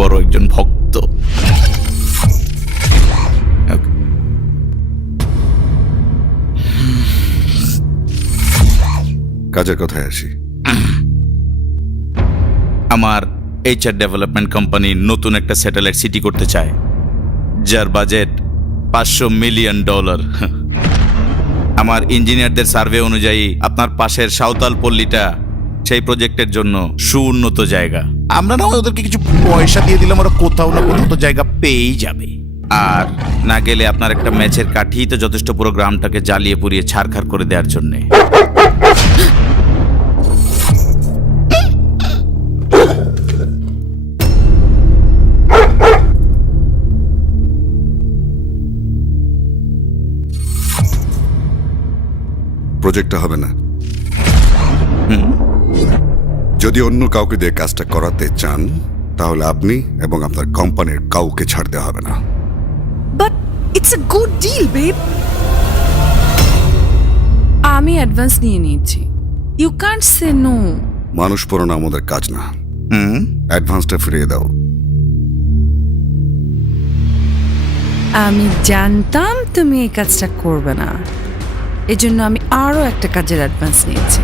বড় একজন ভক্ত। কাজের কথায় আসি। আমার HR ডেভেলপমেন্ট কোম্পানি নতুন একটা স্যাটেলাইট সিটি করতে চায়, যার বাজেট $500 মিলিয়ন। আমার ইঞ্জিনিয়ারদের সার্ভে অনুযায়ী আপনার পাশের সাঁওতাল পল্লীটা সেই প্রজেক্টের জন্য সুউন্নত জায়গা। আমরা না ওদেরকে কিছু পয়সা দিয়ে দিলাম, ওরা কোথাও না কোথাও তো জায়গা পেয়েই যাবে। আর না গেলে আপনার একটা ম্যাচের কাঠি তো যথেষ্ট পুরো গ্রামটাকে জ্বালিয়ে পুড়িয়ে ছারখার করে দেওয়ার জন্যে। প্রজেক্টটা হবে না। যদি অন্য কাউকে দিয়ে কাজটা করাতে চান তাহলে আপনি এবং আপনার কোম্পানির কাউকে ছাড়তে হবে না। But it's a good deal babe. আমি অ্যাডভান্স নিয়ে নিয়েছি, ইউ ক্যান্ট সে নো। মানুষ পড়ানো আমাদের কাজ না, অ্যাডভান্সটা ফিরিয়ে দাও। আমি জানতাম তুমি এই কাজটা করবে না, এজন্য আমি আরো একটা কাজের অ্যাডভান্স নিয়েছি।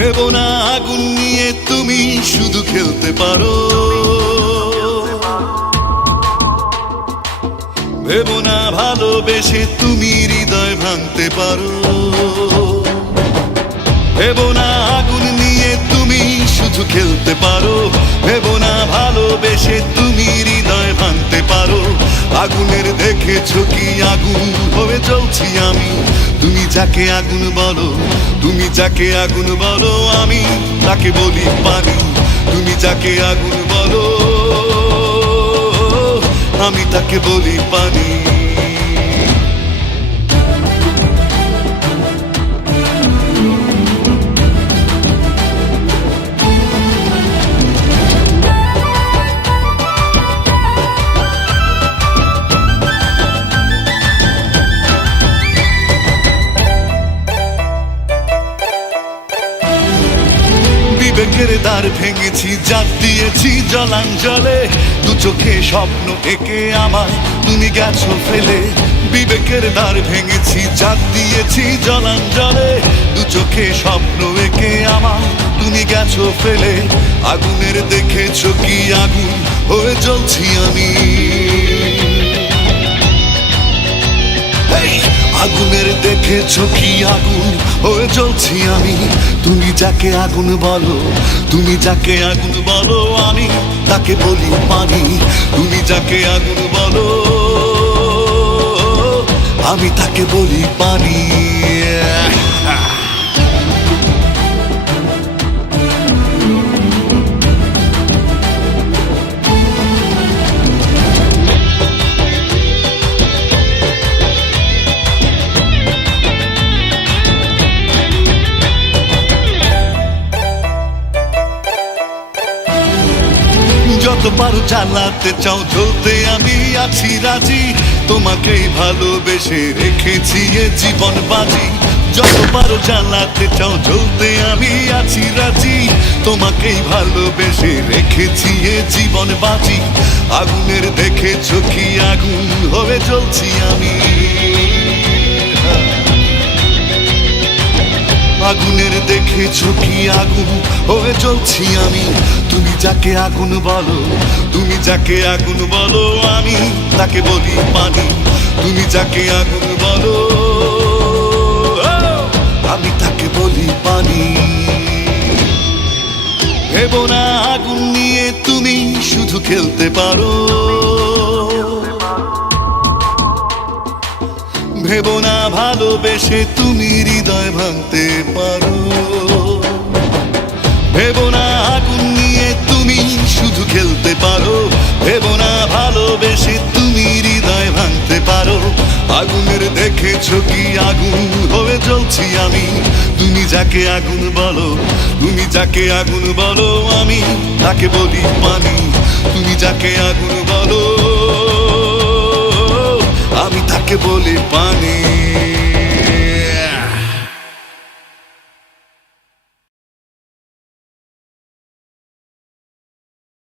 ভেবো না আগুন নিয়ে তুমি শুধু খেলতে পারো, ভেবো না ভালোবেসে তুমি হৃদয় ভাঙতে পারো, ভেবো না আগুন নিয়ে তুমি শুধু খেলতে পারো, ভেবো না ভালোবেসে তুমি হৃদয় ভাঙতে পারো। আগুনের দেখেছো কি আগুন হয়ে জ্বলছি আমি, তুমি যাকে আগুন বলো, তুমি যাকে আগুন বলো, আমি তাকে বলি পানি। তুমি যাকে আগুন বলো, আমি তাকে বলি পানি। বিবেকের দ্বার ভেঙেছি, জাত দিয়েছি জলাঞ্জলে, দু চোখে স্বপ্ন এঁকে আমায় তুমি গেছো ফেলে। বিবেকের দ্বার ভেঙেছি, জাত দিয়েছি জলাঞ্জলে, দু চোখে স্বপ্ন এঁকে আমায় তুমি গেছো ফেলে। আগুনের দেখেছো কি আগুন হয়ে জ্বলছি আমি, আগুনের দেখেছো কি আগুন হয়ে জ্বলছি আমি। তুমি যাকে আগুন বলো, তুমি যাকে আগুন বলো, আমি তাকে বলি পানি। তুমি যাকে আগুন বলো, আমি তাকে বলি পানি। যত পারো জ্বালাতে চাও জ্বলতে আমি আছি রাজি, তোমাকেই ভালোবেসে রেখেছি এ জীবন বাজি। যত পারো জ্বালাতে চাও জ্বলতে আমি আছি রাজি, তোমাকেই ভালোবেসে রেখেছি এ জীবন বাজি। আগুনের দেখেছো কি আগুন হয়ে জ্বলছি আমি, আগুনের দেখেছো কি আগুন হয়ে জ্বলছি আমি। তুমি যাকে আগুন বলো, তুমি যাকে আগুন বলো, আমি তাকে বলি পানি। তুমি যাকে আগুন বলো, আমি তাকে বলি পানি। ভেবো না আগুন নিয়ে তুমি শুধু খেলতে পারো, ভেবো না ভালোবেসে তুমি হৃদয় ভাঙতে পারো, ভেবো না আগুন নিয়ে তুমি শুধু খেলতে পারো, ভেবো না ভালোবেসে তুমি হৃদয় ভাঙতে পারো। আগুনের দেখেছো কি আগুন হয়ে জ্বলছি আমি, তুমি যাকে আগুন বলো, তুমি যাকে আগুন বলো, আমি তাকে বলি পানি। তুমি যাকে আগুন বলো, আমি তাকে বলি পানি।